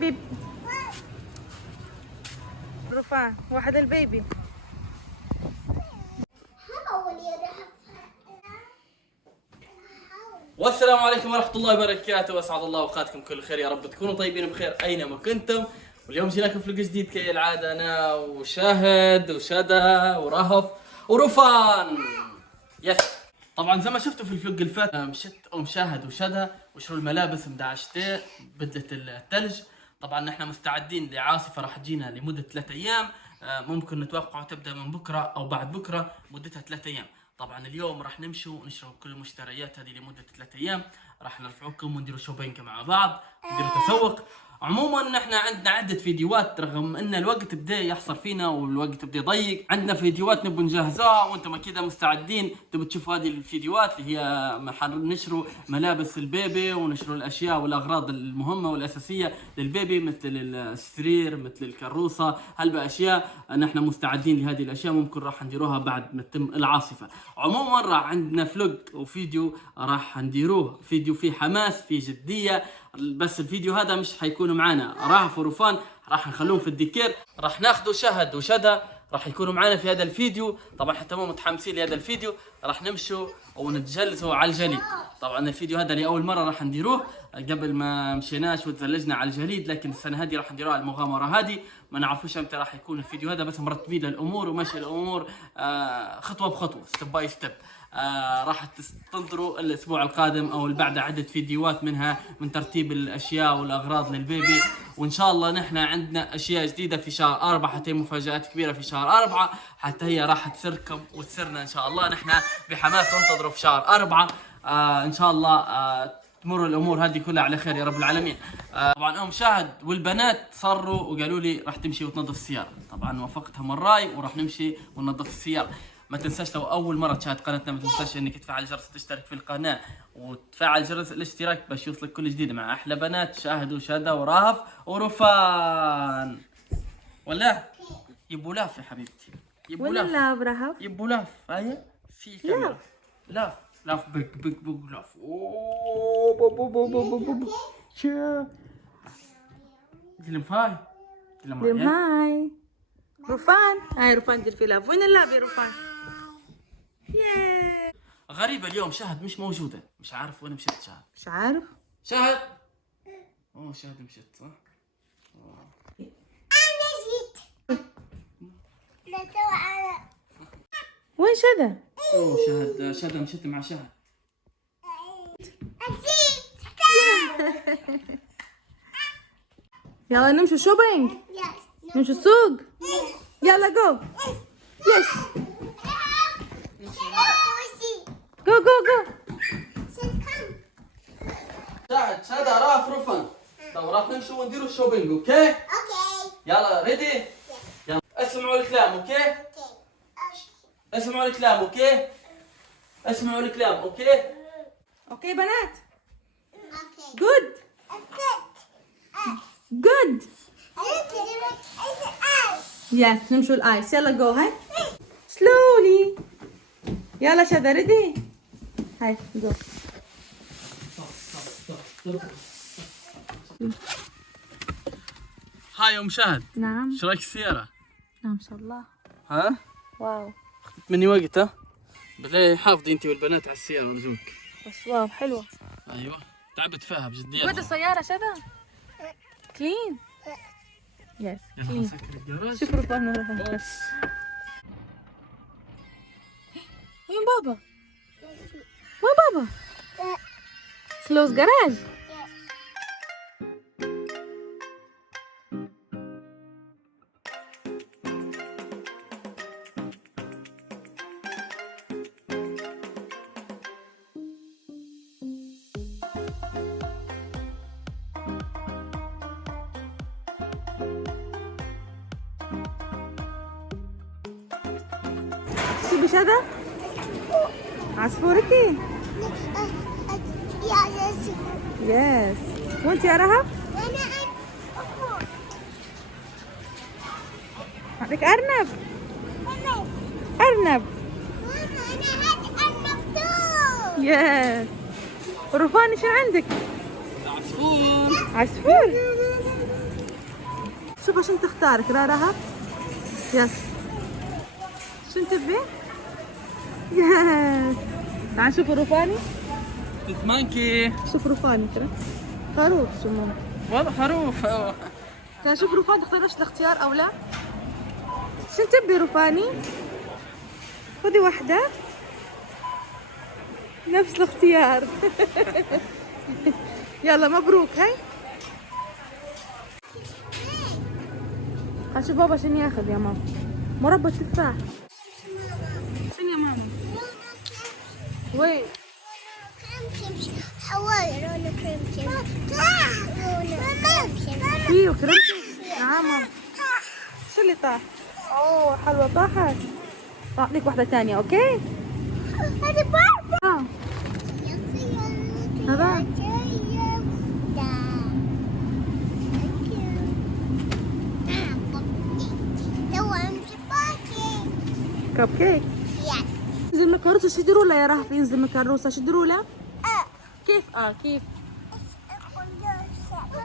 بيب. رفان واحد البيبي. والسلام عليكم ورحمة الله وبركاته، واسعد الله اوقاتكم كل خير، يا رب تكونوا طيبين بخير اينما كنتم. واليوم جيناكم فلوق جديد كالعادة، انا وشاهد وشدا ورهف ورفان. يس. طبعا زي ما شفتوا في الفلوق اللي فات مشت شاهد وشدا وشروا الملابس مدع الشتاء بدلة الثلج. طبعا نحن مستعدين لعاصفة راح تجينا لمدة 3 ايام، ممكن نتوقع تبدا من بكره او بعد بكره، مدتها 3 ايام. طبعا اليوم راح نمشوا ونشرب كل المشتريات هذه لمده 3 ايام، راح نرفعوكم ونديروا شوبينج مع بعض، نديروا تسوق. عموما نحن عندنا عده فيديوهات، رغم ان الوقت بدا يحصر فينا والوقت بدا يضيق، عندنا فيديوهات نبغى نجهزوها وانتم كذا مستعدين تبوا تشوفوا هذه الفيديوهات اللي هي نشروا ملابس البيبي ونشروا الاشياء والاغراض المهمه والاساسيه للبيبي، مثل السرير، مثل الكروسه، هلبا اشياء نحن مستعدين لهذه الاشياء، ممكن راح نديروها بعد ما تتم العاصفه. عموما راح عندنا فلوج وفيديو راح نديروه، فيديو فيه حماس فيه جديه، بس الفيديو هذا مش حيكونوا معنا رهف ورفان، راح نخلوهم في الديكير، راح ناخذوا شهد وشدا راح يكونوا معنا في هذا الفيديو. طبعا حتى مو متحمسين لهذا الفيديو، راح نمشوا ونتجلسوا على الجليد. طبعا الفيديو هذا لاول مره راح نديروه، قبل ما مشيناش وتزلجنا على الجليد، لكن السنه هذه راح نديروها المغامره هذه، ما نعرفوش امتى راح يكون الفيديو هذا، بس مرتبين الامور وماشي الامور خطوه بخطوه، ستيب باي ستيب. راح تنظروا الاسبوع القادم او اللي بعده عده فيديوهات، منها من ترتيب الاشياء والاغراض للبيبي، وان شاء الله نحن عندنا اشياء جديده في شهر 4، حتى مفاجات كبيره في شهر 4، حتى هي راح تسركم وتسرنا ان شاء الله. نحن بحماس ننتظروا في شهر 4 ان شاء الله تمر الامور هذه كلها على خير يا رب العالمين. طبعا شاهد والبنات صروا وقالوا لي راح تمشي وتنظف السياره، طبعا وافقتهم الراي وراح نمشي وننظف السياره. ما تنساش لو اول مره تشاهد قناتنا، ما تنساش انك تفعل الجرس وتشترك في القناه وتفعل جرس الاشتراك باش يوصلك كل جديد مع احلى بنات شاهد وشدا ورهف ورفان. ولا يبوا لاف يا حبيبتي، يبوا لاف. ولا لا رهف؟ يبوا لاف. هيا في كاميرا. لاف لاف بيج بيج بيج لاف. اوه بو بو بو بو بو بو. شا هاي هاي رفان. هاي رفان دير في لاف. وين اللعب يا رفان؟ ياه غريبة اليوم شاهد مش موجودة، مش عارف وين مشت شاهد. مش عارف شاهد. اوه شاهد مشت صح؟ أنا جيت. لا تو أنا. وين شذا؟ اوه شاهد مشت مع شاهد. أجيت. يلا نمشوا شوبينج، نمشوا السوق، يلا جو. يس جو جو جو. شاهد راح رفن. طب راح نمشي ونديروا الشوبينج، اوكي؟ يلا ريدي؟ يلا اسمعوا الكلام، اوكي؟ اسمعوا الكلام، اوكي؟ اسمعوا الكلام، اوكي؟ اوكي بنات. جود جود. يس نمشوا الايس، يلا جو. هاي سلولي. يلا شذا ريدي. هاي جو. هاي يا شاهد، نعم. ايش رايك السيارة؟ ما شاء الله. ها؟ واو اخذت مني وقت ها؟ بالله حافظي انت والبنات على السيارة ارجوك. بس واو حلوة. ايوه تعبت فيها بجدية. جود السيارة شذا. كلين. يس كلين. سكر الجراج. شوف رفان. بس وين بابا؟ وين بابا؟ سلوز جراج. شو بشذا؟ عصفورتي. يس. وانت يا رهف؟ عندك أرنب. أرنب. يس. رفان شو عندك؟ عصفور. عصفور. شوف عشان تختارك رهف. يس شو تبي؟ يس تعال شوف الرفاني. مانكي. شوف رفاني ترى خروف شو ماما والله خروف. تعال شوف رفان تختار نفس الاختيار او لا. شو تبي رفاني؟ خذي واحدة نفس الاختيار. يلا مبروك. هاي هشوف بابا شنو ياخذ يا ماما. مربى تفاح. شنو يا ماما؟ وين؟ حواي لونه كريم شيبس. فيه كريمتي. نعم ماما. شو اللي طاح؟ اوه حلوة طاحت. اعطيك واحدة ثانية اوكي؟ هذه بابا. هذا كب كيك. ينزل من الكروسة شدروا له يا رهف. ينزل من الكروسة شدروا له. كيف؟ كيف؟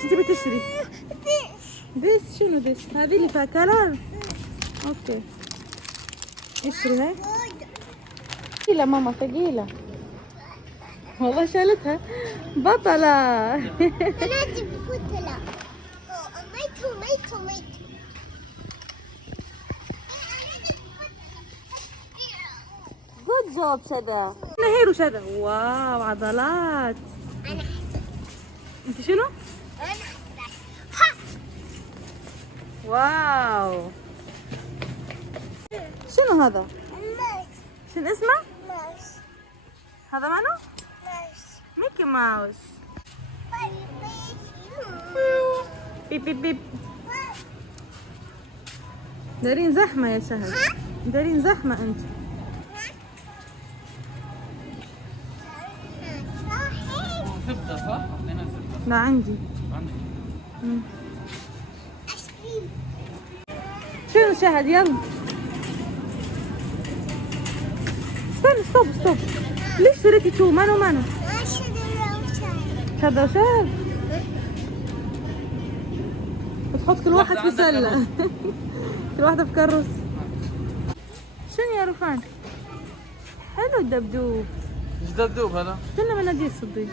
انت بتشتري؟ ديس شنو ديس؟ هذه اللي فيها كلر. اوكي اشتري هاي. ثقيلة ماما ثقيلة والله شالتها بطلة. لازم بطلة. ميتو. جود جوب شذا. نهيرو شذا. واو عضلات. أنا انت شنو؟ ها. واو شنو هذا؟ ماوس. شنو اسمه؟ ماوس. هذا منو؟ ماوس. ميكي ماوس. بيب بيب بيب. دارين زحمة يا شهد. دارين زحمة انت. زبدة صح؟ أعطينا زبدة. لا عندي. عندك. شنو شهد يلا. استنى ستوب. ليش شريتي تو مانو؟ شهد وشهد. بتحط كل واحد في سلة. كل واحدة في كروس. شنو يا رفان؟ حلو الدبدوب. ايش دبدوب هذا؟ استنى مناديل صدق.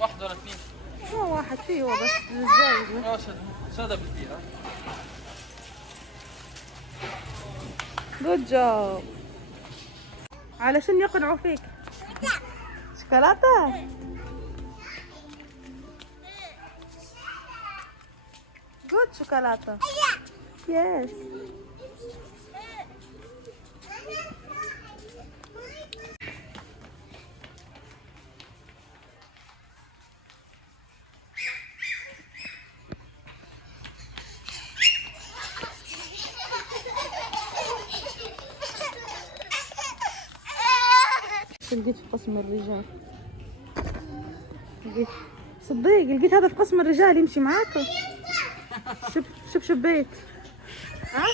واحد ولا اثنين؟ هو واحد فيه هو بس الجاي. شهادة بالديرة. جود جوب. علشان يقنعوا فيك. شوكولاتة. جود شوكولاتة. يس. لقيت في قسم الرجال. لقيت هذا في قسم الرجال يمشي معاكم. شوف شبيت. ها؟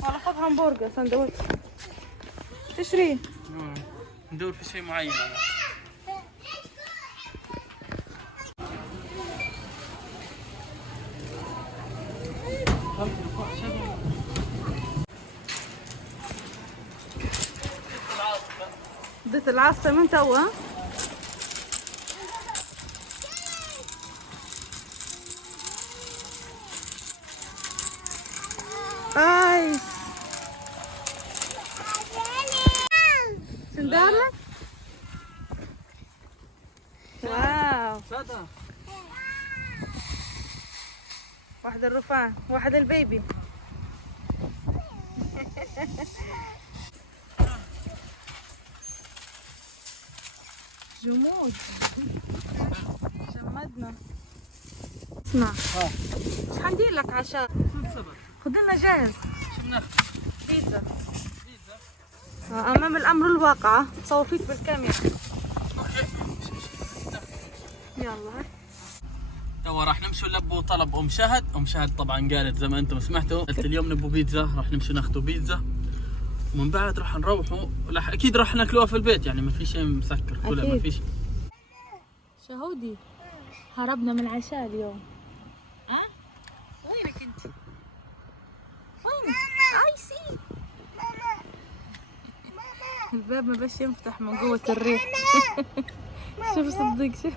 والله خذ همبرجر سندوتش. تشري؟ ندور في شيء معين. بديت العاصفة من توا. اي سندالك. واو واحد الرفان واحد البيبي. جمود جمدنا. اسمع ايش حندير لك عشاء؟ خذ لنا جاهز. شو بناخذ؟ بيتزا. امام الامر الواقع صور فيك بالكاميرا. يلا توا راح نمشوا نلبوا طلب ام شهد. ام شهد طبعا قالت زي ما انتم سمعتوا، قلت اليوم نبوا بيتزا، راح نمشوا ناخذوا بيتزا ومن بعد راح نروحوا. اكيد راح ناكلوها في البيت، يعني ما في شيء مسكر كلها، ما فيش. شهودي هربنا من العشاء اليوم. وينك انت؟ وينك؟ اي سي الباب ما بش ينفتح من قوة الريح. شوف صدق شوف.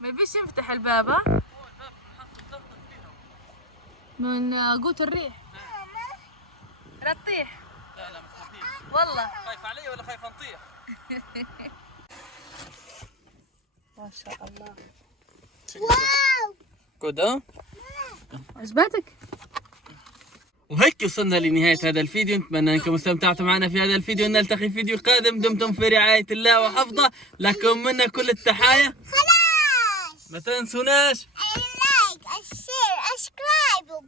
ما بيش ينفتح الباب. ها؟ من قوة الريح. لا تطيح. لا لا مش خفيف والله. خايف علي ولا خايف نطيح؟ ما شاء الله. واو. كده. عجبتك؟ وهيك وصلنا لنهاية هذا الفيديو، نتمنى انكم استمتعتوا معنا في هذا الفيديو. نلتقي في فيديو قادم، دمتم في رعاية الله وحفظه، لكم منا كل التحايا. خلاص. ما تنسوناش اللايك، الشير، السبسكرايب.